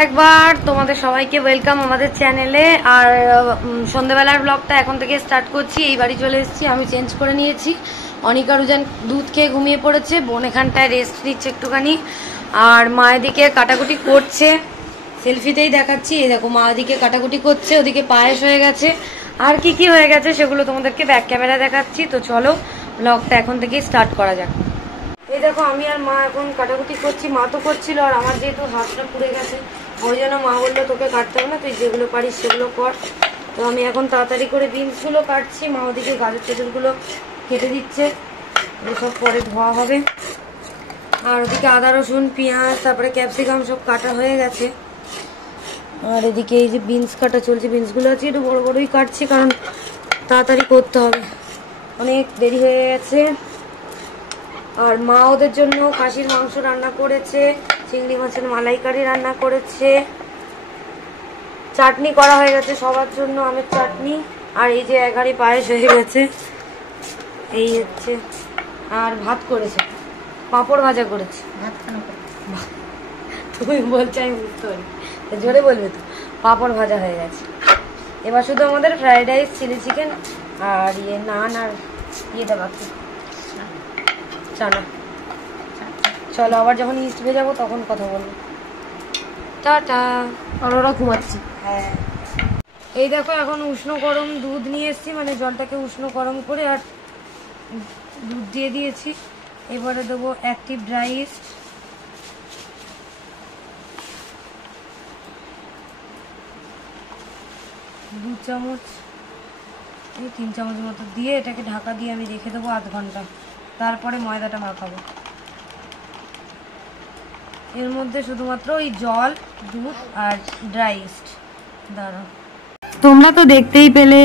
আরেকবার তোমাদের সবাইকে ওয়েলকাম আমাদের চ্যানেলে। আর সন্ধ্যাবেলার ব্লগটা এখন থেকে স্টার্ট করছি। এই বাড়ি চলে এসেছি, আমি চেঞ্জ করে নিয়েছি। অনিকা রুজান দুধ খেয়ে ঘুমিয়ে পড়েছে, বোন এখানটায় রেস্ট নিচ্ছে একটুখানি। আর মা এদিকে কাটাকুটি করছে, সেলফিতেই দেখাচ্ছি। এই দেখো মা ওদিকে কাটাকুটি করছে, ওদিকে পায়েস হয়ে গেছে। আর কি কি হয়ে গেছে সেগুলো তোমাদেরকে ব্যাক ক্যামেরা দেখাচ্ছি। তো চলো ব্লগটা এখন থেকেই স্টার্ট করা যাক। এই দেখো আমি আর মা এখন কাটাকুটি করছি। মা তো করছিল, আর আমার যেহেতু হাতটা পুড়ে গেছে ওই জন্য মা বললো তোকে কাটতে হবে না, তুই যেগুলো পারিস সেগুলো কর। তো আমি এখন তাড়াতাড়ি করে বিনসগুলো কাটছি, মা ওদিকে গাজর টাজরগুলো কেটে দিচ্ছে, এসব পরে ধোয়া হবে। আর ওদিকে আদা রসুন পেঁয়াজ তারপরে ক্যাপসিকাম সব কাটা হয়ে গেছে। আর এদিকে এই যে বিনস কাটা চলছে, বিনসগুলো আছে একটু বড় বড়ই কাটছি কারণ তাড়াতাড়ি করতে হবে, অনেক দেরি হয়ে গেছে। আর মা ওদের জন্য খাসির মাংস রান্না করেছে, চিংড়ি মাছের মালাইকারি রান্না করেছে, চাটনি করা হয়ে গেছে সবার জন্য, আমের চাটনি। আর এই যে এগারি পায়েস হয়ে গেছে, এই হচ্ছে। আর ভাত করেছে, পাঁপড় ভাজা করেছে। তুমি বলছো আমি বুঝতে পারি, জোরে বলবে তো। পাঁপড় ভাজা হয়ে গেছে। এবার শুধু আমাদের ফ্রাইড রাইস, চিলি চিকেন আর নান আর ইয়েটা বাকি, চানা। চলো আবার যখন ইস্ট হয়ে যাবো তখন কথা বলবো। টাটা। আর ওরা ঘুমাচ্ছি। হ্যাঁ এই দেখো এখন উষ্ণ গরম দুধ নিয়ে এসেছি, মানে জলটাকে উষ্ণ গরম করে আর দুধ দিয়ে দিয়েছি। এবারে দেবো অ্যাক্টিভ ড্রাই ইস্ট, দু চামচ, এই 3 চামচ মতো দিয়ে এটাকে ঢাকা দিয়ে আমি রেখে দেবো আধ ঘন্টা। তারপরে ময়দাটা মাখাবো। এর মধ্যে শুধুমাত্র ওই জল, দুধ আর ড্রাই ইস্ট। দাঁড়াও, তোমরা তো দেখতেই পেলে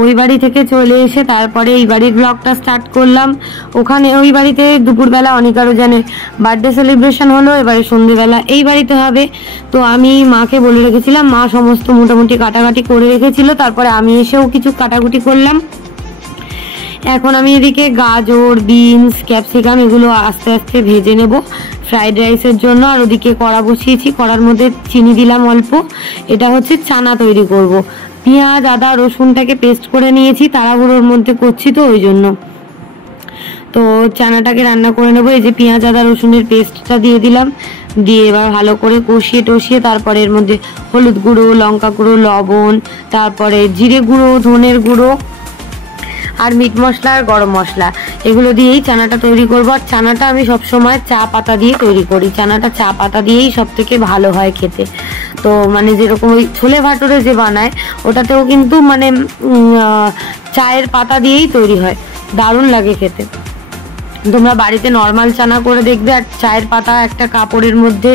ওই বাড়ি থেকে চলে এসে তারপরে এই বাড়ির ব্লগটা স্টার্ট করলাম। ওখানে ওই বাড়িতে দুপুরবেলা অনিকা রোজানের বার্থডে সেলিব্রেশন হলো, এবারে সন্ধ্যেবেলা এই বাড়িতে হবে। তো আমি মাকে বলে রেখেছিলাম, মা সমস্ত মোটামুটি কাটাকাটি করে রেখেছিল, তারপরে আমি এসেও কিছু কাটাকুটি করলাম। এখন আমি এদিকে গাজর, বিনস, ক্যাপসিকাম এগুলো আস্তে আস্তে ভেজে নেব ফ্রাইড রাইসের জন্য। আর ওদিকে কড়া বসিয়েছি, কড়ার মধ্যে চিনি দিলাম অল্প। এটা হচ্ছে চানা তৈরি করব। পেঁয়াজ আদা রসুনটাকে পেস্ট করে নিয়েছি, তাড়াহুড়োর মধ্যে করছি তো ওই জন্য। তো চানাটাকে রান্না করে নেবো। এই যে পেঁয়াজ আদা রসুনের পেস্টটা দিয়ে দিলাম, দিয়ে এবার ভালো করে কষিয়ে টষিয়ে তারপরে এর মধ্যে হলুদ গুঁড়ো, লঙ্কা গুঁড়ো, লবণ, তারপরে জিরে গুঁড়ো, ধনের গুঁড়ো আর মিট মশলা আর গরম মশলা, এগুলো দিয়েই চানাটা তৈরি করবো। আর চানাটা আমি সবসময় চা পাতা দিয়ে তৈরি করি, চানাটা চা পাতা দিয়েই সব থেকে ভালো হয় খেতে। তো মানে যেরকম ওই ছোলে ভাটুরে যে বানায় ওটাতেও কিন্তু মানে চায়ের পাতা দিয়েই তৈরি হয়, দারুণ লাগে খেতে। তোমরা বাড়িতে নর্মাল চানা করে দেখবে, আর চায়ের পাতা একটা কাপড়ের মধ্যে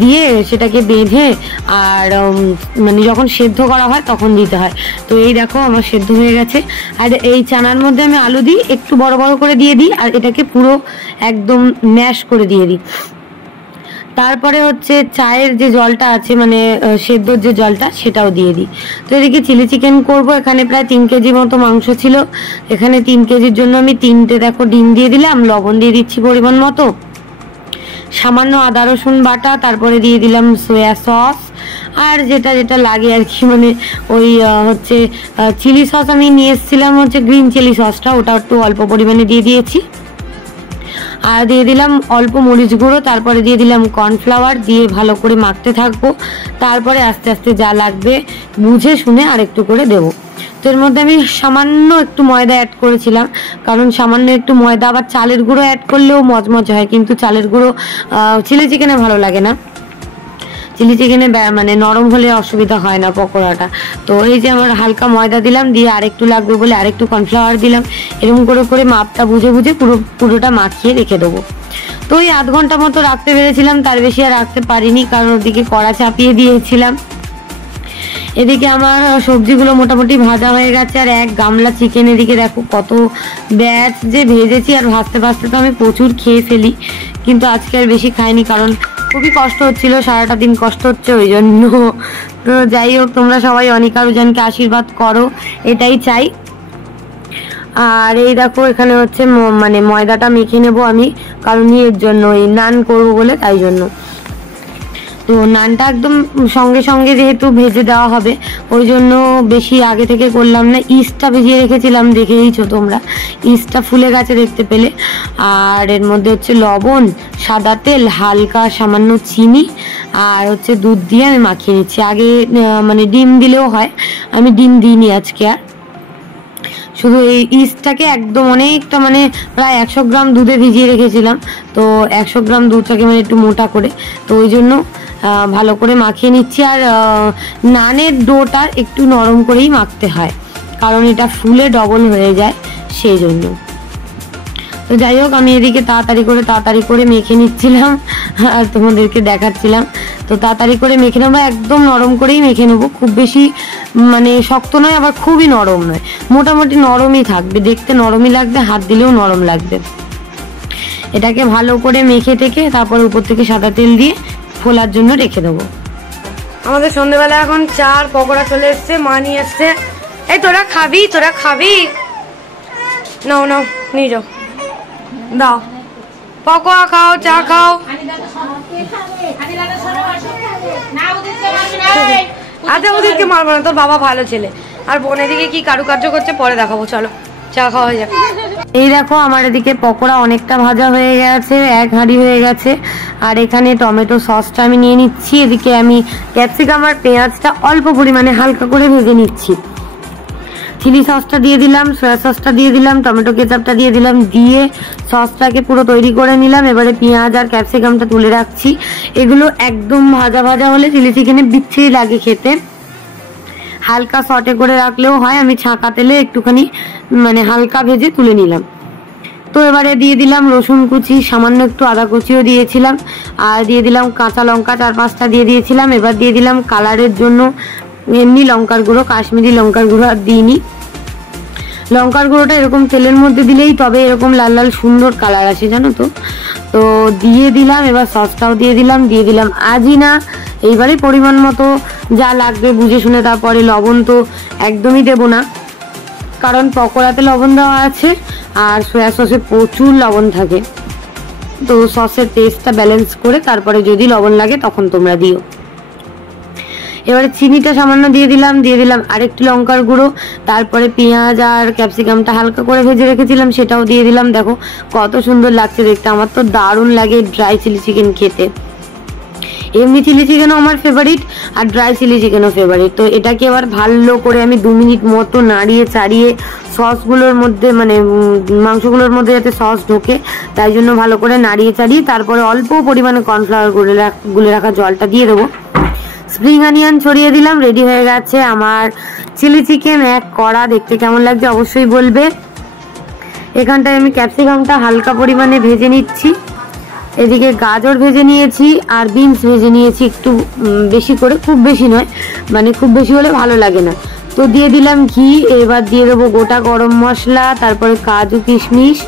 দিয়ে সেটাকে বেঁধে আর মানে যখন সেদ্ধ করা হয় তখন দিতে হয়। তো এই দেখো আমার সেদ্ধ হয়ে গেছে। আর এই চানার মধ্যে আমি আলু দিই, একটু বড় বড় করে দিয়ে দিই, আর এটাকে পুরো একদম ম্যাশ করে দিয়ে দিই। তারপরে হচ্ছে চায়ের যে জলটা আছে মানে সেদ্ধর যে জলটা সেটাও দিয়ে দিই। তো এদিকে চিলি চিকেন করব। এখানে প্রায় 3 কেজি মতো মাংস ছিল, এখানে 3 কেজির জন্য আমি 3টে দেখো ডিম দিয়ে দিলাম, লবণ দিয়ে দিচ্ছি পরিমাণ মতো, সামান্য আদা রসুন বাটা, তারপরে দিয়ে দিলাম সয়া সস আর যেটা যেটা লাগে আর কি, মানে ওই হচ্ছে চিলি সস আমি নিয়ে এসেছিলাম, হচ্ছে গ্রিন চিলি সসটা, ওটা একটু অল্প পরিমাণে দিয়ে দিয়েছি। আর দিয়ে দিলাম অল্প মরিচ গুঁড়ো, তারপরে দিয়ে দিলাম কর্নফ্লাওয়ার, দিয়ে ভালো করে মাখতে থাকবো। তারপরে আস্তে আস্তে যা লাগবে বুঝে শুনে আর একটু করে দেবো। তো এর মধ্যে আমি সামান্য একটু ময়দা অ্যাড করেছিলাম, কারণ সামান্য একটু ময়দা আবার চালের গুঁড়ো অ্যাড করলেও মজমজ হয়, কিন্তু চালের গুঁড়ো চিলি চিকেনে ভালো লাগে না, চিলি চিকেনে মানে নরম হলে অসুবিধা হয় না পকোড়াটা। তো এই যে আমার হালকা ময়দা দিলাম, দিয়ে আরেকটু লাগবে বলে আরেকটু কর্নফ্লাওয়ার দিলাম, এরকম করে করে মাপটা বুঝে বুঝে পুরোটা মাখিয়ে রেখে দেবো। তো ওই আধ ঘন্টা মতো রাখতে পেরেছিলাম, তার বেশি আর রাখতে পারিনি কারণ ওদিকে কড়া চাপিয়ে দিয়েছিলাম। এদিকে আমার সবজিগুলো মোটামুটি ভাজা হয়ে গেছে, আর এক গামলা চিকেন এদিকে দেখো কত ব্যাচ যে ভেজেছি। আর ভাজতে ভাজতে তো আমি প্রচুর খেয়ে ফেলি, কিন্তু আজকে আর বেশি খাইনি কারণ খুবই কষ্ট হচ্ছিল, সারাটা দিন কষ্ট হচ্ছে ওই জন্য। তো যাই হোক, তোমরা সবাই অনিকা রুজানকে আশীর্বাদ করো, এটাই চাই। আর এই দেখো এখানে হচ্ছে মানে ময়দাটা মেখে নেবো আমি, কারণ এর জন্য এই নান করবো বলে, তাই জন্য। তো নানটা একদম সঙ্গে সঙ্গে যেহেতু ভেজে দেওয়া হবে ওই জন্য বেশি আগে থেকে করলাম না। ইস্টটা ভিজিয়ে রেখেছিলাম, দেখেইছো তোমরা, ইস্টটা ফুলে গেছে দেখতে পেলে। আর এর মধ্যে হচ্ছে লবণ, সাদা তেল, হালকা সামান্য চিনি আর হচ্ছে দুধ দিয়ে আমি মাখিয়ে নিচ্ছি। আগে মানে ডিম দিলেও হয়, আমি ডিম দিইনি আজকে, আর শুধু এই ইস্টটাকে একদম অনেকটা মানে প্রায় 100 গ্রাম দুধে ভিজিয়ে রেখেছিলাম। তো 100 গ্রাম দুধটাকে মানে একটু মোটা করে, তো ওই জন্য ভালো করে মাখিয়ে নিচ্ছি। আর নানের ডোটা একটু নরম করেই মাখতে হয়, কারণ এটা ফুলে ডবল হয়ে যায় সেই জন্য। তো যাই হোক, আমি এদিকে তাড়াতাড়ি করে মেখে নিচ্ছিলাম আর তোমাদেরকে দেখাচ্ছিলাম। তো তাড়াতাড়ি করে মেখে নেবো, একদম নরম করেই মেখে নেবো, খুব বেশি মানে শক্ত নয় আবার খুবই নরম নয়, মোটামুটি নরমই থাকবে, দেখতে নরমই লাগবে, হাত দিলেও নরম লাগবে। এটাকে ভালো করে মেখে টেকে তারপরে উপর থেকে সাদা তেল দিয়ে ফোলার জন্য রেখে দেবো। আমাদের সন্ধ্যেবেলা এখন চার পকোড়া চলে এসছে, মা নিয়ে এসছে। এই তোরা খাবি? নাও নিয়ে যাও, দাও পকোড়া খাও, চা খাও। আচ্ছা, ওদেরকে মারবো না, তোর বাবা ভালো ছেলে। আর বোনের দিকে কি কারুকার্য করছে পরে দেখাবো, চলো চা খাওয়া যাক। এই দেখো, আমার এদিকে পকোড়া অনেকটা ভাজা হয়ে গেছে, এক হাঁড়ি হয়ে গেছে। আর এখানে টমেটো সসটা আমি নিয়ে নিচ্ছি। এদিকে আমি ক্যাপসিকাম আর পেঁয়াজটা অল্প পরিমাণে হালকা করে ভেজে নিচ্ছি। চিলি সসটা দিয়ে দিলাম, সয়া সসটা দিয়ে দিলাম, টমেটো কেচাপটা দিয়ে দিলাম, দিয়ে সসটাকে পুরো তৈরি করে নিলাম। এবারে পেঁয়াজ আর ক্যাপসিকামটা তুলে রাখছি। এগুলো একদম ভাজা ভাজা হলে চিলি চিকেনে বিচ্ছিরি লাগে খেতে, হালকা সটে করে রাখলেও হয়। আমি ছাঁকা তেলে একটুখানি মানে হালকা ভেজে তুলে নিলাম। তো এবারে দিয়ে দিলাম রসুন কুচি, সামান্য একটু আদা কুচিও দিয়েছিলাম, আর দিয়ে দিলাম কাঁচা লঙ্কা 4-5টা দিয়ে দিয়েছিলাম। এবার দিয়ে দিলাম কালারের জন্য এমনি লঙ্কার গুঁড়ো, কাশ্মীরি লঙ্কার গুঁড়ো আর দিইনি। লঙ্কার গুঁড়োটা এরকম তেলের মধ্যে দিলেই তবে এরকম লাল লাল সুন্দর কালার আসে, জানো তো। তো দিয়ে দিলাম, এবার সসটাও দিয়ে দিলাম আজিনা। এইবারে পরিমাণ মতো যা লাগবে বুঝে শুনে, তারপরে লবণ তো একদমই দেবো না, কারণ পকোড়াতে লবণ দেওয়া আছে আর সয়া সসে প্রচুর লবণ থাকে। তো সসের টেস্টটা ব্যালেন্স করে তারপরে যদি লবণ লাগে তখন তোমরা দিও। এবারে চিনিটা সামান্য দিয়ে দিলাম আরেকটু লঙ্কার গুঁড়ো, তারপরে পেঁয়াজ আর ক্যাপসিকামটা হালকা করে ভেজে রেখেছিলাম সেটাও দিয়ে দিলাম। দেখো কত সুন্দর লাগছে দেখতে, আমার তো দারুণ লাগে ড্রাই চিলি চিকেন খেতে। এমনি চিলি চিকেনও আমার ফেভারিট আর ড্রাই চিলি চিকেনও ফেভারিট। তো এটাকে এবার ভালো করে আমি 2 মিনিট মতো নাড়িয়ে চাড়িয়ে সসগুলোর মধ্যে মানে মাংসগুলোর মধ্যে যাতে সস ঢোকে তাই জন্য ভালো করে নাড়িয়ে চাড়িয়ে তারপরে অল্প পরিমাণে কর্নফ্লাওয়ার গুলে রাখা জলটা দিয়ে দেবো। স্প্রিং অনিয়ন ছড়িয়ে দিলাম। রেডি হয়ে গেছে আমার চিলি চিকেন এক কড়া। দেখতে কেমন লাগছে অবশ্যই বলবে। এখানটায় আমি ক্যাপসিকামটা হালকা পরিমাণে ভেজে নিচ্ছি, এদিকে গাজর ভেজে নিয়েছি আর বিনস ভেজে নিয়েছি একটু বেশি করে, খুব বেশি নয়, মানে খুব বেশি হলে ভালো লাগে না। তো দিয়ে দিলাম ঘি। এবার দিয়ে দেবো গোটা গরম মশলা, তারপরে কাজু কিশমিশ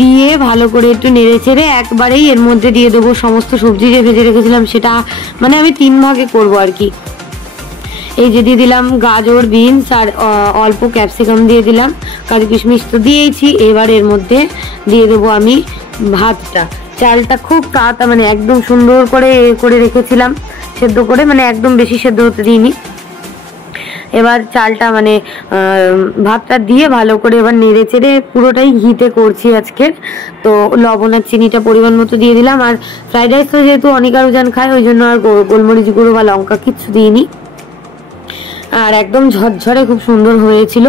দিয়ে ভালো করে একটু নেড়ে চেড়ে একবারেই এর মধ্যে দিয়ে দেবো সমস্ত সবজি যে ভেজে রেখেছিলাম, সেটা মানে আমি 3 ভাগে করবো আর কি। এই যে দিয়ে দিলাম গাজর, বিনস আর অল্প ক্যাপসিকাম দিয়ে দিলাম, কাজু কিশমিশ তো দিয়েছি। এবার এর মধ্যে দিয়ে দেবো আমি ভাতটা। চালটা খুব তাড়াতাড়ি মানে একদম সুন্দর করে রেখেছিলাম সেদ্ধ করে, মানে একদম বেশি সেদ্ধ হতে দিইনি। এবার চালটা মানে ভাতটা দিয়ে ভালো করে এবার নেড়ে চেড়ে পুরোটাই ঘিতে করছি আজকের। তো লবণ আর চিনিটা পরিমাণ মতো দিয়ে দিলাম। আর ফ্রাইড রাইস তো যেহেতু অনেক আরোজন খায় ওই জন্য আর গোলমরিচ গুঁড়ো বা লঙ্কা কিচ্ছু দিইনি, আর একদম ঝরঝরে খুব সুন্দর হয়েছিল।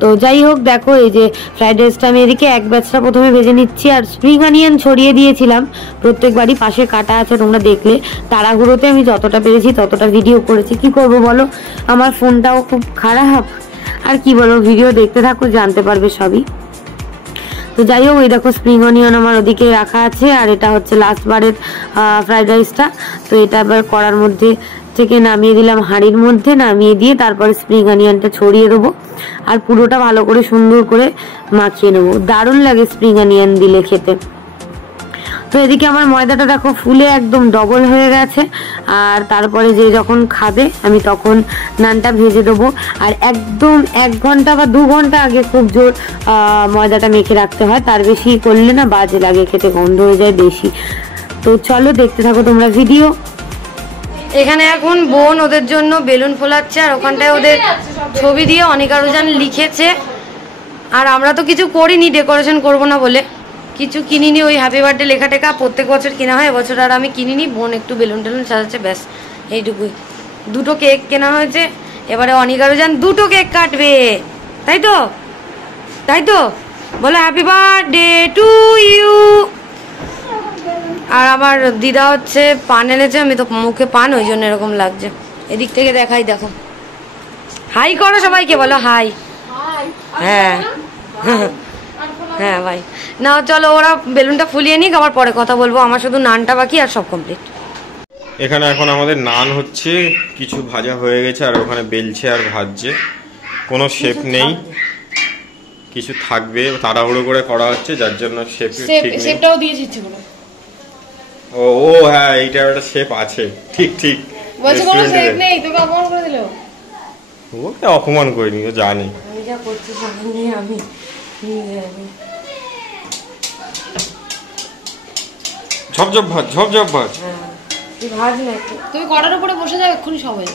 তো যাই হোক, দেখো এই যে ফ্রাইড রাইসটা আমি এদিকে এক ব্যাচটা প্রথমে ভেজে নিচ্ছি। আর স্প্রিং অনিয়ন ছড়িয়ে দিয়েছিলাম প্রত্যেকবারই, পাশে কাটা আছে তোমরা দেখলে। তাড়াহুড়োতে আমি যতটা পেরেছি ততটা ভিডিও করেছি, কি করব বলো, আমার ফোনটাও খুব খারাপ। আর কি বলো, ভিডিও দেখতে থাকো, জানতে পারবে সবই। তো যাই হোক, এই দেখো স্প্রিং অনিয়ন আমার ওদিকে রাখা আছে, আর এটা হচ্ছে লাস্ট বারের ফ্রাইড রাইসটা। তো এটা এবার কড়ার মধ্যে থেকে নামিয়ে দিলাম, হাঁড়ির মধ্যে নামিয়ে দিয়ে তারপরে স্প্রিং অনিয়নটা ছড়িয়ে দেবো আর পুরোটা ভালো করে সুন্দর করে মাখিয়ে নেবো। দারুণ লাগে স্প্রিং অনিয়ন দিলে খেতে। তো এদিকে আমার ময়দাটা দেখো ফুলে একদম ডবল হয়ে গেছে। আর তারপরে যে যখন খাবে আমি তখন নানটা ভেজে দেবো। আর একদম 1 ঘন্টা বা 2 ঘন্টা আগে খুব জোর ময়দাটা মেখে রাখতে হয়, তার বেশি করলে না বাজে লাগে খেতে, গন্ধ হয়ে যায় বেশি। তো চলো দেখতে থাকো তোমরা ভিডিও। এখানে এখন বোন ওদের জন্য বেলুন ফোলাচ্ছে আর ওখানটায় ওদের ছবি দিয়ে অনেক আরো জন লিখেছে। আর আমরা তো কিছু করিনি, ডেকোরেশন করবো না বলে কিছু কিনিনি। ওই হ্যাপি বার্থডে লেখা টেখা প্রত্যেক বছর কেনা হয়, এবছর আর আমি কিনিনি। বোন একটু বেলুন টেলুন সাজাচ্ছে, ব্যাস এইটুকুই। 2টো কেক কেনা হয়েছে, এবারে অনেক আরো জন 2টো কেক কাটবে, তাই তো? তাই তো বলো হ্যাপি বার্থডে টু ইউ। আর আমার দিদা হচ্ছে পান এনেছে, আমি তো মুখে পান, ওই জন্য এরকম লাগছে। এদিক থেকে দেখাই, দেখো। হাই করো সবাইকে, বলো হাই। হ্যাঁ হ্যাঁ ভাই না, চলো ওরা বেলুনটা ফুলিয়ে নিক, আবার পরে কথা বলবো। আমার শুধু নানটা বাকি, আর সব কমপ্লিট। এখানে এখন আমাদের নান হচ্ছে, কিছু ভাজা হয়ে গেছে, আর ওখানে বেলছে আর ভাজছে। কোনো শেপ নেই, কিছু থাকবে, তাড়াহুড়ো করে করা হচ্ছে, যার জন্য শেপ ঠিক নেই। শেপটাও দিয়েছি ইচ্ছে করে। ও হ্যাঁ, এইটা একটা শেপ আছে, ঠিক ঠিক। বলছে কোনো শেপ নেই, তোকে অপমান করে দিল। ওকে অপমান করিনি, ও জানি। আমি যা করছি সামনে আমি ঝপঝপ ভাজ, ঝপঝপ ভাজ। তুই ভাজ না, তুমি কড়ার উপরে বসে যাও, এক্ষুনি সবাই।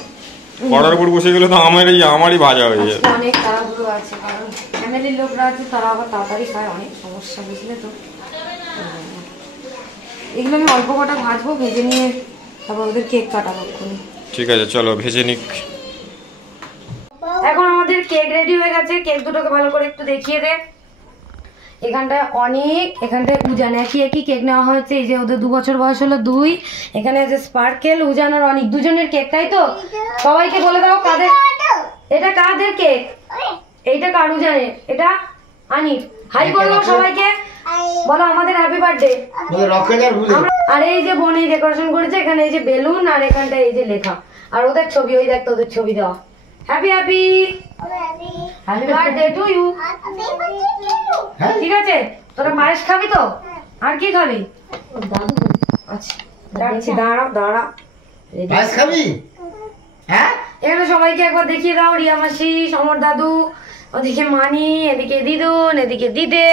কড়ার উপর বসে গেলে তো আমারই ভাজা হয়ে যায়। অনেক তাড়াহুড়ো আছে, কারণ ফ্যামিলির লোকরা আছে, তারা আবার তাড়াতাড়ি খায়, অনেক সমস্যা, বুঝলে তো। এগুলো আমি অল্প কটা ভাজবো, ভেজে নিয়ে তারপর ওদের কেক কাটাবো এক্ষুনি। ঠিক আছে, চলো ভেজে নিক। এখন আমাদের কেক রেডি হয়ে গেছে। কেক দুটোকে ভালো করে একটু দেখিয়ে দে। এখানটায় অনেক, এখানটায় উজান, একই একই কেক নেওয়া হয়েছে। এই যে ওদের 2 বছর বয়স হলো 2, এখানে আছে স্পার্কেল, উজান আর অনেক, দুজনের কেক, তাই তো? সবাইকে বলে দাও কাদের এটা, কাদের কেক এইটা, কার? উজানের, এটা আনির। হাই করো সবাইকে, বলো আমাদের হ্যাপি বার্থডে। আর এই যে বোন এই ডেকোরেশন করেছে, এখানে এই যে বেলুন, আর এখানটায় এই যে লেখা, আর ওদের ছবি, ওই দেখতো ওদের ছবি দেওয়া। Happy happy happy birthday to you. ঠিক আছে, তোরা পায়েস খাবি তো? আর কি খাবি? আচ্ছা রাখছি, দাঁড়াও দাঁড়াও। পায়েস খাবি? হ্যাঁ, এখানে সবাইকে একবার দেখিয়ে দাও। রিয়া মাসি, সমর দাদু, ওদিকে মানি, এদিকে দিদুন, এদিকে দিদে,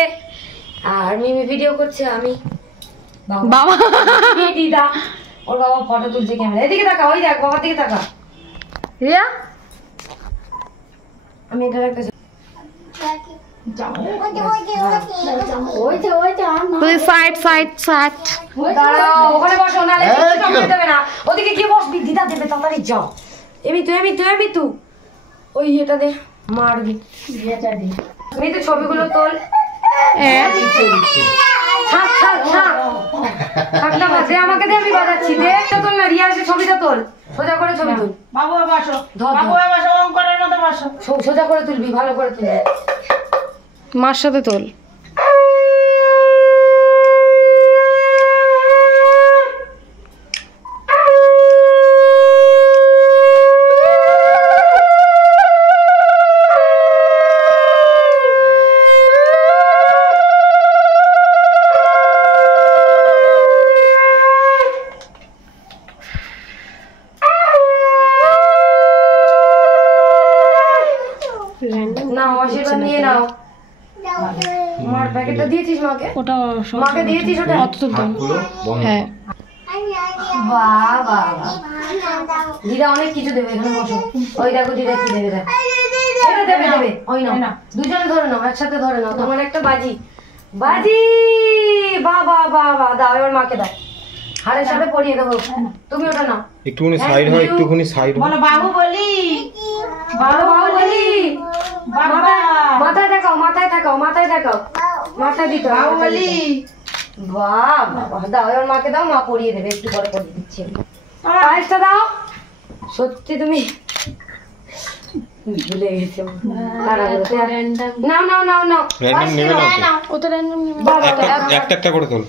আর মিমি ভিডিও করছে, আমি বাবা দিদা, ওর বাবা ফটো তুলছে ক্যামেরা। এদিকে তাকা, ওই দেখ বাবার দিকে তাকা। রিয়া, আমি এটা একটা ওখানে বসো, নাহলে দেবে না। ওদিকে গিয়ে বসবি, দিদা দেবে, তাড়াতাড়ি যাও। এমি তুই ওই এটা দে, মারবি। আমি তো ছবিগুলো তোল, আমাকে দে, আমি বাজাচ্ছি। দে তোল না, রিয়া এসে ছবিটা তোল, সোজা করে ছবি তুল। সোজা করে তুলবি, ভালো করে তুলবি, মার সাথে তোল। নাও, আশীর্বাদ নিয়ে নাও। মার প্যাকেটটা দিয়েছিস মাকে? ওটা মাকে দিয়েছিস ওটা? হ্যাঁ, বাহ বাহ, দিদা অনেক কিছু দেবে। এখানে বসো, ওই দেখো দিদা কি দেবে, দেখ এটা দেবে, ওই না, দুজনে ধরে নাও, একসাথে ধরে নাও। তোমার একটা বাজি, বাহ বাহ বাহ বাহ, দাও এবার মাকে দাও, হাড়ের সাথে পরিয়ে দেবো। তুমি ওটা নাও, একটুখানি সাইড হয়, একটুখানি সাইড বলো। বাবু বলি, ভালো বাবু বলি, মাথায় দেখাও, মাথায় দেখাও, মাথায় দেখাও, মাথায় দিতে বাবু বলি। বাহ বাহ, দাও এবার মাকে দাও, মা পরিয়ে দেবে, একটু পরে পরিয়ে দিচ্ছি। পায়েসটা দাও। সত্যি তুমি ভুলে গেছো। নাও নাও নাও নাও, ও তো র্যান্ডম নেবে, একটা একটা করে তোল।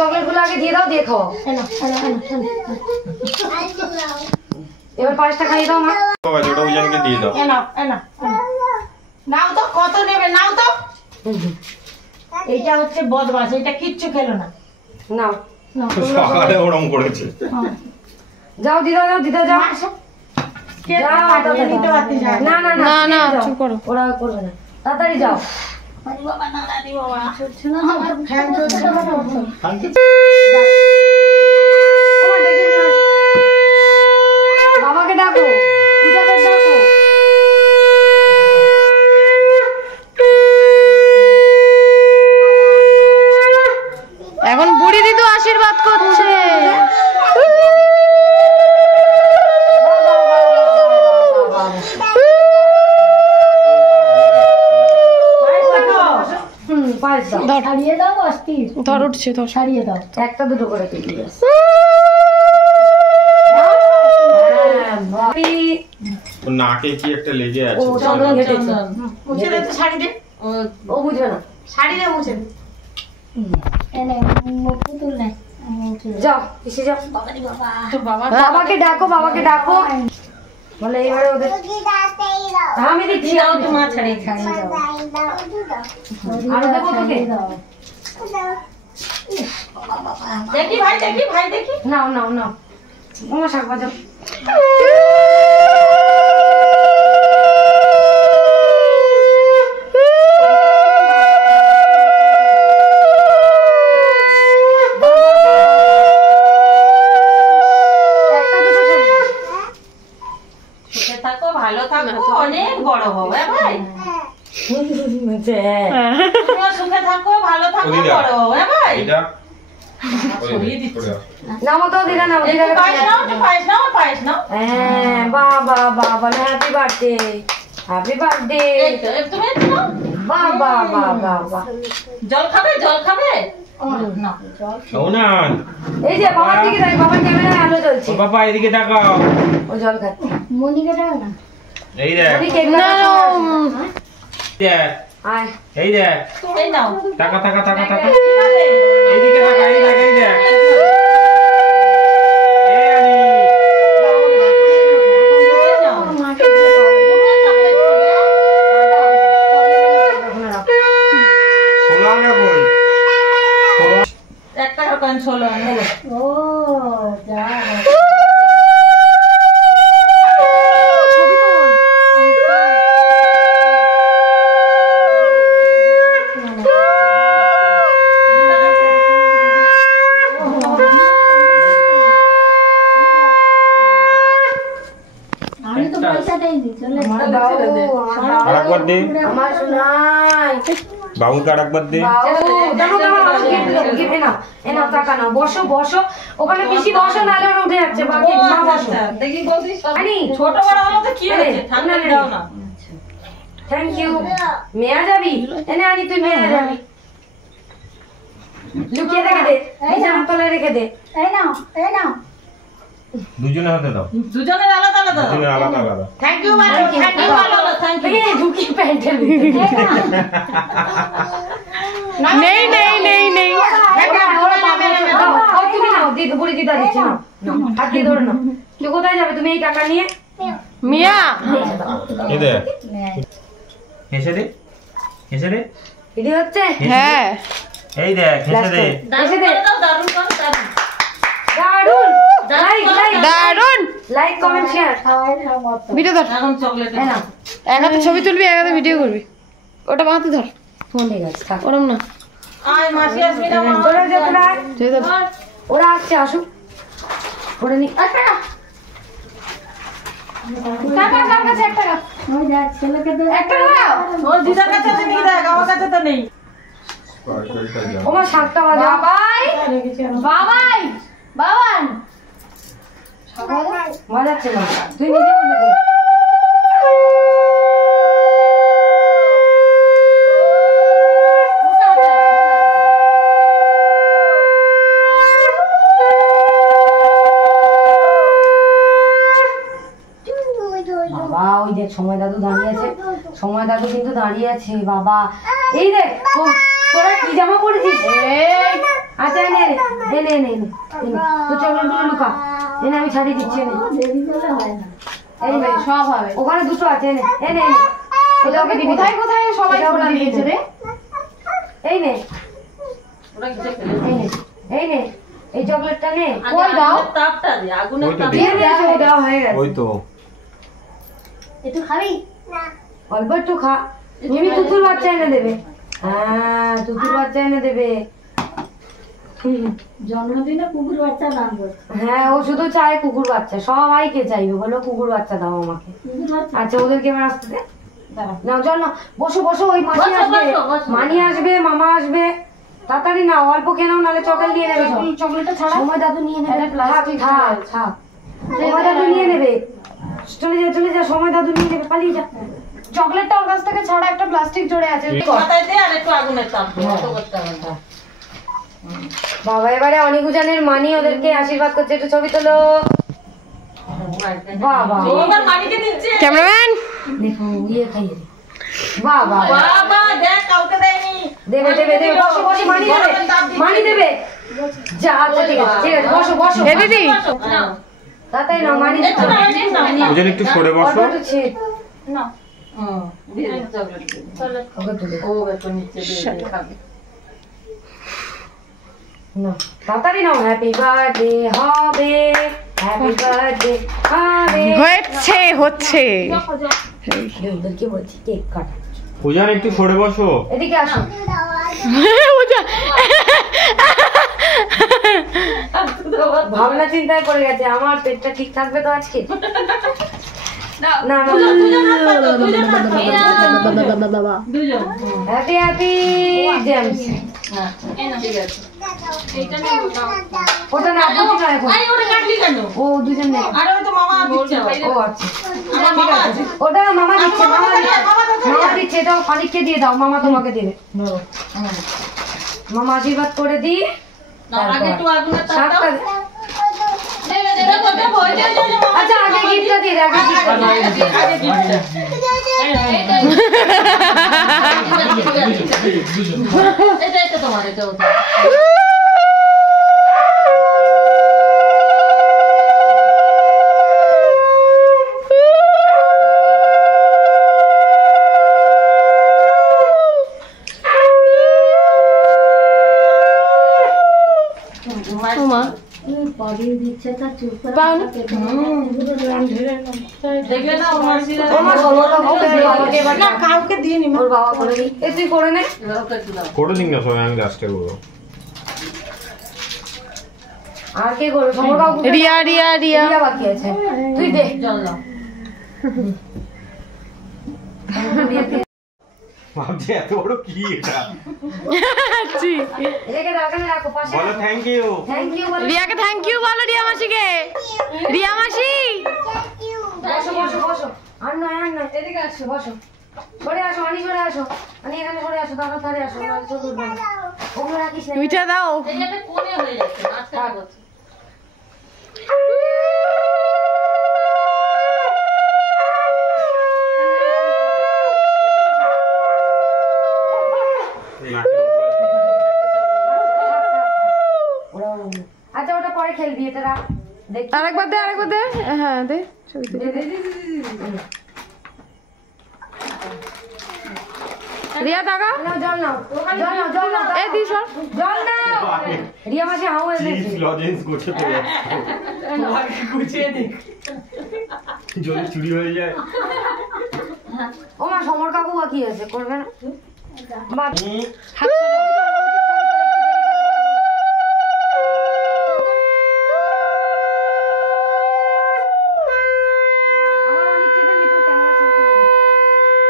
চকলেটগুলো আগে দিয়ে দাও, দিয়ে খাও। এবার পায়েসটা খাইয়ে দাও মা। ওটা উজানকে দিয়ে দাও। নাও তো, কত নেবে নাও তো। এইটা হচ্ছে বদমাস, এটা কিচ্ছু খেলো না। নাও, সকালে ওরম করেছে। যাও দিদা, যাও দিদা, যাও। না না না, চুপ করো, ওরা করবে না, তাড়াতাড়ি যাও। বাবাকে ডাকো, পূজাকে ডাকো। এখন বুড়ি দিদু আশীর্বাদ করছে। ধর উঠছে, ধর সারিয়ে দাও, একটা দুটো করে কেটে নাকে কি একটা লেগে আছে। মুছে দে তো, শাড়ি দে। ও বুঝবে না, শাড়ি দে, মুছে দে। যাও এসে যাও। তোর বাবা বাবাকে ডাকো, বাবাকে ডাকো। বলে এইবারে ওদের আমি দিচ্ছি। দাও তো, মা ছাড়িয়ে খাই। আরো দেবো তোকে? দেখি ভাই, দেখি ভাই, দেখি। নাও নাও নাও, আমার শাক ভাজা। সুখে থাকো, ভালো থাকো, অনেক বড় হও। হ্যাঁ ভাই, তুমিও সুখে থাকো, ভালো থাকো, বড় হও। হ্যাঁ ভাই, নামো তো দিদা, নাও দিদা। পায়েস নাও, পায়েস নাও, পায়েস নাও। হ্যাঁ, বাবা বাবা, হ্যাপি বার্থডে, হ্যাপি বার্থডে। এই তো, তুমি একটু নাও। বাবা বাবা বাবা, জল খাবে, জল খাবে? না, সোনান, এই যে বাবার দিকে দেখ, বাবার ক্যামেরায় আলো জ্বলছে। বাবা এদিকে তাকাও। ও জল খাচ্ছে। এই দেখ, উনি কেক কাটার সময় আছে। দেখ, আয়, এই দেখ, এই নাও। তাকা তাকা তাকা তাকা, কি খাবে? এইদিকে তাকা, এই দেখ, এই দেখ। এই আনি। এই নাও। তোমরা চকলেট খাবে? সোনা না কই? একটা দোকান ছোলো নেবো। আরেকবার দে, আমার সোনাই বাবুকে আরেকবার দে। বসো বসো, ওখানে বেশি বসো, নাহলে ওরা উঠে যাচ্ছে। বাকি মা বসো। দেখি বলছিস, আনি, ছোট বড় হলো তো কি হয়েছে? ঠান্ডা দাও না। Thank you. মেয়া যাবি? এনে আনি, তুই মেয়া যাবি। লুকিয়ে রেখে দে, বিছানার তলায় রেখে দে। দুজনে হাতে দাও, দুজনের আলাদা আলাদা। দুজনে আলাদা আলাদা। থ্যাংক ইউ ভালো, থ্যাংক ইউ ভালো, থ্যাংক ইউ। এই ঢুকি প্যান্টের ভিতরে। নেই নেই নেই নেই, দাও, ও তুমি নাও, দিদি বুড়ি দিদা দিচ্ছি, নাও নাও, হাত দিয়ে ধরে নাও। তুই কোথায় যাবে? তুমি এই টাকা নিয়ে মিয়া এই দেখ, হেসে দে, হেসে দে, রেডি হচ্ছে? হ্যাঁ এই দেখ, হেসে দে। এসে দে। দারুণ করো, দারুণ। দারুন, লাইক লাইক দারুন। Like comment share. ভিডিও ধর, এখন চকলেট এই নাও, এক হাতে ছবি তুলবি, এক হাতে ভিডিও করবি। ওটা বাঁধতে ধর, ফোন ঠিক আছে, থাক। ওরম না, আয় মাসি আসবি না মা। তোরা যা, তোরা তুই ধর। ওরা আসছে, আসুক। ওরা নি কাকা কার কাছে 1 টাকা, একটা দাও। ওর দিদার কাছে আছে নাকি? দেখ, আমার কাছে তো নেই। ওমা 7টা বাজে। বাবাই বাবাই বাবান বাজাচ্ছে না, তুই নিজে বলবি তো। বাবা, ওই দেখ সময় দাদু দাঁড়িয়ে আছে, সময় দাদু কিন্তু দাঁড়িয়ে আছে। বাবা, এই দেখ তোরা কি জামা পরেছিস? আচ্ছা এনে এনে এনে এনে এনে তো চকলেটগুলো লুকা, এনে আমি ছাড়িয়ে দিচ্ছি। এনে এই নে, সব হবে। ওখানে দুটো আছে, এনে এনে এনে এটা ওকে দিবি। কোথায় কোথায় সবাই এটা ওকে বলে দিবি। দিয়েছে রে। এই নে ওরা কিছু ফেলে এই নে এই নে, এই চকলেটটা নে। কই দাও? তাপটা দে, আগুনের ওই তো তাপ। দিয়ে দিয়েছে, ও দেওয়া হয়ে গেছে। ওই তো অল্প একটু খা, তুমি কুকুর বাচ্চা এনে দেবে। হ্যাঁ কুকুর বাচ্চা এনে দেবে। জন্মদিনে কুকুর বাচ্চা দাম করছে। হ্যাঁ ও শুধু চায় কুকুর বাচ্চা, সবাইকে চাইবে, বলো কুকুর বাচ্চা দাও আমাকে। কুকুর বাচ্চা আচ্ছা ওদেরকে এবার আসতে দে। নাও চল না, বসো বসো, ওই মাসি আসবে, মানি আসবে, মামা আসবে, তাড়াতাড়ি নাও, অল্প কেনাও, নাহলে চকলেট নিয়ে নেবে সব। চকলেটটা ছাড়া সময় দাদু নিয়ে নেবে, প্লাস্টিক থাক থাক, সময় দাদু নিয়ে নেবে, চলে যা, সময় দাদু নিয়ে নেবে, পালিয়ে যা। চকলেটটা ওর কাছ থেকে ছাড়া একটা প্লাস্টিক জড়ে আছে, মাথায় দে আর একটু আগুনের তাপ দে, অত করতে হবে না। বাবা এবারে অনিকুজানের মানি ওদেরকে আশীর্বাদ করছে, একটু ছবি তোলো। বাবা ওবার মানিকে দিচ্ছে, ক্যামেরাম্যান দেখো ইয়ে খাইয়ে দে। বাবা বাবা দেখ কাউকে দেয়নি। দেবে দেবে দেবে, বসো বসো, মানি দেবে, মানি দেবে। যা আচ্ছা ঠিক আছে ঠিক আছে, বসো বসো। এ দিদি তাতাই না মানি দিতে ওজন একটু সরে বসো। না দিয়ে দে চকলেট দিয়ে দে। ওকে তুলে ও বেটো নিচে দিয়ে দে খাবে। না তাড়াতাড়ি নাও, হ্যাপি বার্থডে হবে, হ্যাপি বার্থডে হবে, হচ্ছে ওদেরকে বলছি কেক কাটা। ওজন একটু সরে বসো। এদিকে আসো। ভাবনা চিন্তায় পড়ে গেছে, আমার পেটটা ঠিক থাকবে তো আজকে? না না দুজন হ্যাপি হ্যাপি জেমস। হ্যাঁ ঠিক আছে। ওটা না বুঝি না এখন, আরে ওটা কাটলি কেন? ও দুজন নেই। আরে ওই তো মামা দিচ্ছে আবার। ও আচ্ছা আমার ঠিক মামা আছে, আছে। ওটা মামা দিচ্ছে, মামা দিচ্ছে, এটাও খানিককে দিয়ে দাও, মামা তোমাকে দেবে। মামা আশীর্বাদ করে দি। না আগে একটু আগুনের তাপ দাও। সাতটা দেবে দেবে করতে ভয় দেবে মামা। আচ্ছা আগে গিফটটা দিয়ে দাও, আগে গিফটটা দিয়ে দাও। আগে দিচ্ছে। এটা তোমার, এটা ওটা। পরিয়ে দিচ্ছে তা চুপ করে দেখলে না ও মাসিরা আমার সবাইকে বলতে বাবাকে এবার না কাউকে দিয়ে নি ওর বাবা করে নি, এই তুই করে নে। ওকে একটু দাও। করে দিন না সবাই, আমি লাস্টে করবো। আর কে করবে? সমর কাকু রিয়া রিয়া রিয়া রিয়া বাকি আছে, তুই দে। জল দাও। ভাবছি এত বড় কি এটা। রেখে দাও, এখানে রাখো পাশে। বলো থ্যাংক ইউ। থ্যাংক ইউ বলো। রিয়াকে থ্যাংক ইউ বলো, রিয়া মাসিকে। রিয়া মাসি বসো বসো বসো, আর নয় আর নয়, এদিকে আসো, বসো, সরে আসো, আনি সরে আসো, আনি এখানে সরে আসো, দাদা ধারে আসো, না চোখ উঠবে না। ওগুলো রাখিস না। মিঠা দাও। এই যাতে কোণে হয়ে যাচ্ছে, মাঝখানে করছে। আচ্ছা ওটা পরে খেলবি, এটা রাখ। দেখ আরেকবার দে, আরেকবার দে। হ্যাঁ দে ছবি তুলে। রিয়া টাকা নাও, জল নাও, জল নাও, জল নাও, এ দি সর। জল নাও। রিয়া মাসি হাও এসেছে। লজেন্স করছে তো গুছিয়ে দিক। যদি চুরি হয়ে যায়। ও মা সমর কাকু বাকি আছে, করবে না? বাদ। আমার অনেককে দে, মিঠু ক্যামেরা ছবি তুলে দিই।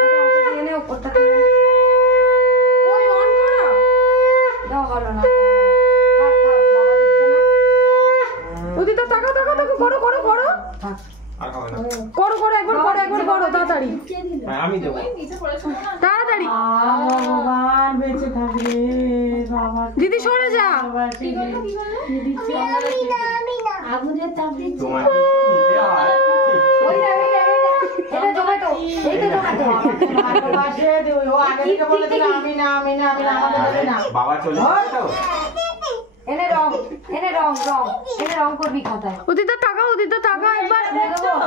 আচ্ছা ওকে দিয়ে নে, ওপরটা তুলে নে। ওই অন করো। দাও হলো না। থাক থাক, বাবা দিচ্ছে না। উদিতা টাকা টাকা টাকা করো করো করো থাক। আর হবে না। করো করো, একবার করো, একবার করো তাড়াতাড়ি হ্যাঁ, আমি দেবো। তাড়াতাড়ি। ভগবান বেঁচে থাকবে বাবা। দিদি সরে যা। আগুনের তাপ দিচ্ছে। তোমার কি নিতে হয়? ওই দেখ, এই দেখ, এই দেখ। এটা জোম্যাটো, এই তো জোম্যাটো। ভালোবাসে দিও, ও আগে থেকে বলে দিল আমি না আমি না আমি না, আমাকে দেবে না। বাবা চলে যাবে তো। এনে রং, এনে রং, রং, এনে রং করবি খাতায়। উদিতা টাকা, উদিতা টাকা, একবার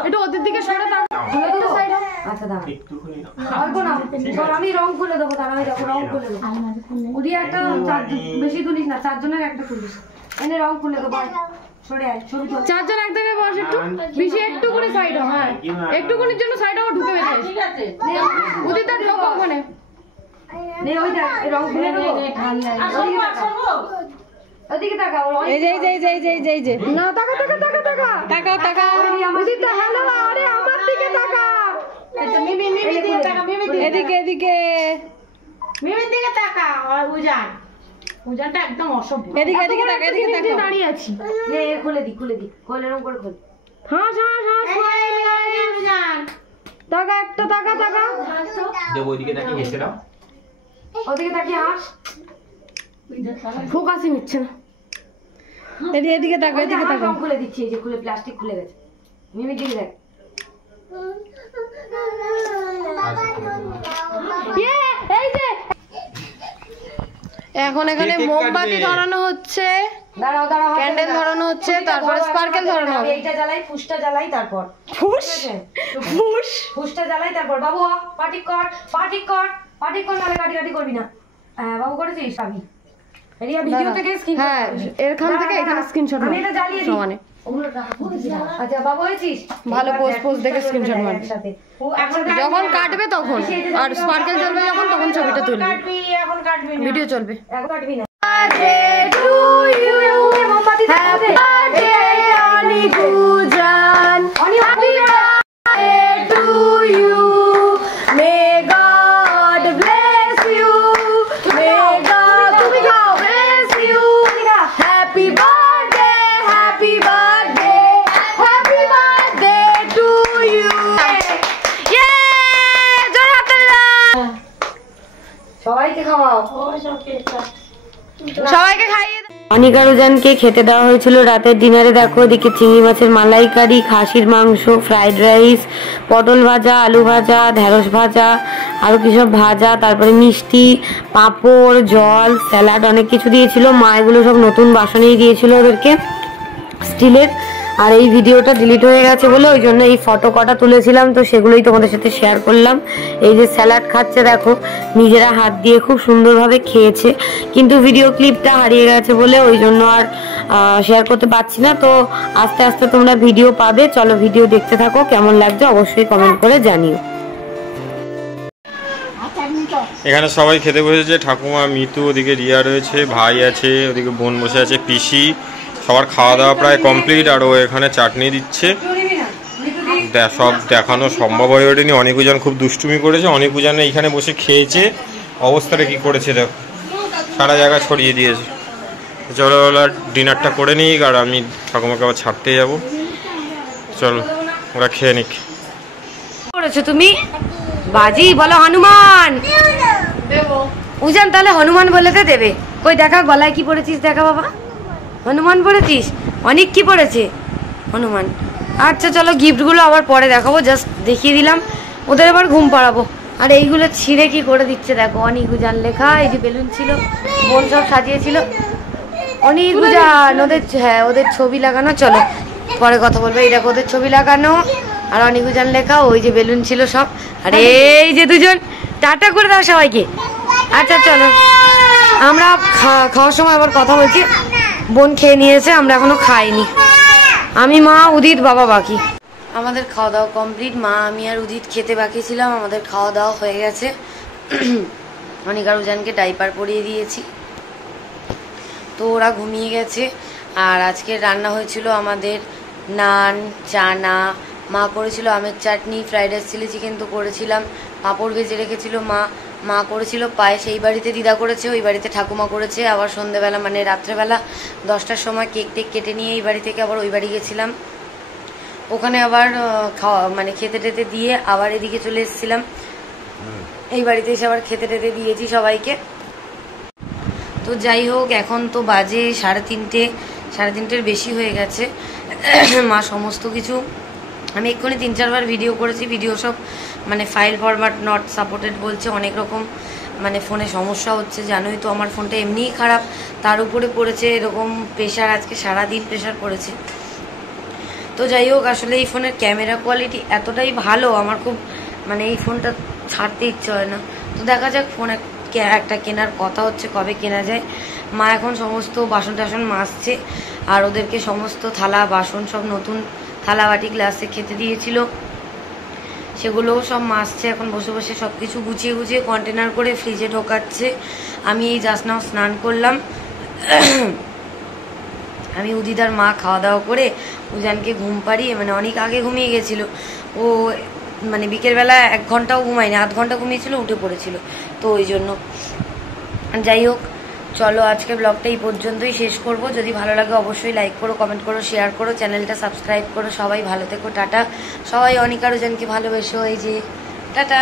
একটু ওদের দিকে সরে টাকা। খুলে দেবো? আচ্ছা দাঁড়া, একটুখানি না। অল্প না, ধর আমি রং খুলে দেবো, তার আমি দেখো রং খুলে দেবো। ওদিকে একটা বেশি তুলিস না, চারজনের একটা তুলিস। এনে রং খুলে দেবো, সরে আয়, ছবি তোল। চারজন এক জায়গায় বস, একটু বেশি একটুখানি সাইড হও। হ্যাঁ একটুখানির জন্য সাইড হও, ঢুকে বেরিয়ে ঠিক আছে। উদিতা ঢোকো ওখানে। নে ওই দেখ রং খুলে নেবো ওদিকে তাকা এই যে না তাকা উদিত হ্যালো আরে আমার দিকে তাকা মিমি দিকে তাকা এদিকে মিমির দিকে তাকা আর উজানটা একদম অসভ্য। এদিকে তাকা দাঁড়িয়ে আছি নে খুলে দি খোল এরকম করে খোল হাস উজান তাকা একটা তাকা ওইদিকে তাকিয়ে হেসে দাও। ওদিকে তাকিয়ে হাস ফোকাসই নিচ্ছে না এদিকে তাকা রং খুলে দিচ্ছি এই যে খুলে প্লাস্টিক খুলে গেছে মিমির দিকে দেখ এই যে এখন এখানে মোমবাতি ধরানো হচ্ছে দাঁড়াও ক্যান্ডেল ধরানো হচ্ছে তারপরে স্পার্কেল ধরানো হবে এইটা জ্বালাই ফুসটা জ্বালাই তারপর ফুসটা জ্বালাই তারপর বাবু পাটিক কর নালে কাটি করবি না হ্যাঁ বাবু করেছিস আমি রিয়া ভিডিও থেকে স্ক্রিনশট হ্যাঁ এখান থেকে এখানে স্ক্রিনশট আমি এটা জ্বালিয়ে দিই সমানে আচ্ছা বাবু হয়েছিস ভালো পোজ দেখে স্ক্রিনশট মার একসাথে এখন যখন কাটবে তখন আর স্পার্কেল জ্বলবে যখন তখন ছবিটা তুলবে এখন কাটবি না ভিডিও চলবে এখন কাটবি না সবাইকে খাওয়াও সবাইকে খাইয়ে অনিকা রুজানকে খেতে দেওয়া হয়েছিল রাতের ডিনারে। দেখো ওদিকে চিংড়ি মাছের মালাইকারি, খাসির মাংস, ফ্রাইড রাইস, পটল ভাজা, আলু ভাজা, ঢেঁড়স ভাজা, আরো কিসব ভাজা, তারপরে মিষ্টি, পাঁপড়, জল, স্যালাড, অনেক কিছু দিয়েছিল। মা এগুলো সব নতুন বাসনেই দিয়েছিল ওদেরকে স্টিলের। আর এই ভিডিওটা ডিলিট হয়ে গেছে বলে ওই জন্য এই ফটো কটা তুলেছিলাম, তো সেগুলোই তোমাদের সাথে শেয়ার করলাম। এই যে স্যালাড খাচ্ছে দেখো, নিজেরা হাত দিয়ে খুব সুন্দরভাবে খেয়েছে, কিন্তু ভিডিও ক্লিপটা হারিয়ে গেছে বলে ওই জন্য আর শেয়ার করতে পারছি না। তো আস্তে আস্তে তোমরা ভিডিও পাবে। চলো ভিডিও দেখতে থাকো, কেমন লাগছে অবশ্যই কমেন্ট করে জানিও। এখানে সবাই খেতে বসেছে, ঠাকুমা, মিতু, ওদিকে রিয়া রয়েছে, ভাই আছে, ওদিকে বোন বসে আছে, পিসি, সবার খাওয়া দাওয়া প্রায় কমপ্লিট। আর ও এখানে চাটনি দিচ্ছে। সব দেখানো সম্ভব হয়ে ওঠেনি। অনিকুজান খুব দুষ্টুমি করেছে। অনিকুজান এইখানে বসে খেয়েছে, অবস্থাটা কি করেছে দেখো, সারা জায়গা ছড়িয়ে দিয়েছে। চলো ওরা ডিনারটা করে নিই, আর আমি ঠাকুমাকে আবার ছাড়তে যাবো। চলো ওরা খেয়ে নিক। করেছো তুমি বাজি বলো হনুমান উজান, তাহলে হনুমান বলে তো দেবে। কই দেখা গলায় কি পড়েছিস দেখা বাবা, হনুমান পড়েছিস। অনেক কি পড়েছে হনুমান। আচ্ছা চলো গিফটগুলো আবার পরে দেখাবো, জাস্ট দেখিয়ে দিলাম। ওদের আবার ঘুম পাড়াবো। আর এইগুলো ছিঁড়ে কি করে দিচ্ছে দেখো, অনেক উজান লেখা। এই যে বেলুন ছিল, বোন সব সাজিয়েছিল। অনেক উজান ওদের, হ্যাঁ ওদের ছবি লাগানো। চলো পরে কথা বলবো। এই দেখো ওদের ছবি লাগানো আর অনেক উজান লেখা। ওই যে বেলুন ছিল সব। আর এই যে দুজন, টাটা করে দাও সবাইকে। আচ্ছা চলো আমরা খাওয়ার সময় আবার কথা বলছি। বোন খেয়ে নিয়েছে, আমরা এখনো খাইনি। আমি, মা, উদিত, বাবা বাকি। আমাদের খাওয়া দাওয়া কমপ্লিট। মা, আমি আর উদিত খেতে বাকি ছিলাম। আমাদের খাওয়া দাওয়া হয়ে গেছে। অনিকা রুজানকে ডাইপার পরিয়ে দিয়েছি, তো ওরা ঘুমিয়ে গেছে। আর আজকে রান্না হয়েছিল আমাদের নান, চানা, মা করেছিল আমের চাটনি, ফ্রাইড রাইস, চিলি চিকেন তো করেছিলাম, পাঁপড় ভেজে রেখেছিল মা করেছিল পায়েস। এই বাড়িতে দিদা করেছে, ওই বাড়িতে ঠাকুমা করেছে। আবার সন্ধ্যেবেলা মানে রাত্রেবেলা 10টার সময় কেক টেক কেটে নিয়ে এই বাড়ি থেকে আবার ওই বাড়ি গেছিলাম। ওখানে আবার খাওয়া মানে খেতে টেতে দিয়ে আবার এদিকে চলে এসেছিলাম। এই বাড়িতে এসে আবার খেতে টেতে দিয়েছি সবাইকে। তো যাই হোক, এখন তো বাজে 3:30 বেশি হয়ে গেছে। মা সমস্ত কিছু, আমি এক্ষুনি 3-4 ভিডিও করেছি, ভিডিও সব মানে ফাইল ফরম্যাট নট সাপোর্টেড বলছে। অনেক রকম মানে ফোনে সমস্যা হচ্ছে, জানোই তো আমার ফোনটা এমনিই খারাপ, তার উপরে পড়েছে এরকম প্রেশার। আজকে সারাদিন প্রেশার পড়েছে। তো যাই হোক, আসলে এই ফোনের ক্যামেরা কোয়ালিটি এতটাই ভালো, আমার খুব মানে এই ফোনটা ছাড়তে ইচ্ছে হয় না। তো দেখা যাক, ফোন একটা কেনার কথা হচ্ছে, কবে কেনা যায়। মা এখন সমস্ত বাসন টাসন মাজছে, আর ওদেরকে সমস্ত থালা বাসন সব নতুন থালা বাটি গ্লাসে খেতে দিয়েছিল, সেগুলোও সব মাসছে। এখন বসে বসে সব কিছু গুছিয়ে গুছিয়ে কন্টেনার করে ফ্রিজে ঢোকাচ্ছে। আমি এই জাস্ট নাও স্নান করলাম। আমি উদিদার মা খাওয়া দাওয়া করে উজানকে ঘুম পাড়িয়ে, মানে অনেক আগে ঘুমিয়ে গেছিলো ও, মানে বিকেলবেলা 1 ঘন্টাও ঘুমায়নি, আধ ঘন্টা ঘুমিয়েছিল, উঠে পড়েছিল। তো ওই জন্য যাই হোক, চলো আজকে ব্লগটা এই পর্যন্তই শেষ করব। যদি ভালো লাগে অবশ্যই লাইক করো, কমেন্ট করো, শেয়ার করো, চ্যানেলটা সাবস্ক্রাইব করো। সবাই ভালো থেকো, টাটা। সবাই অনিকা উজানকে ভালোবেসো। এই যে টাটা।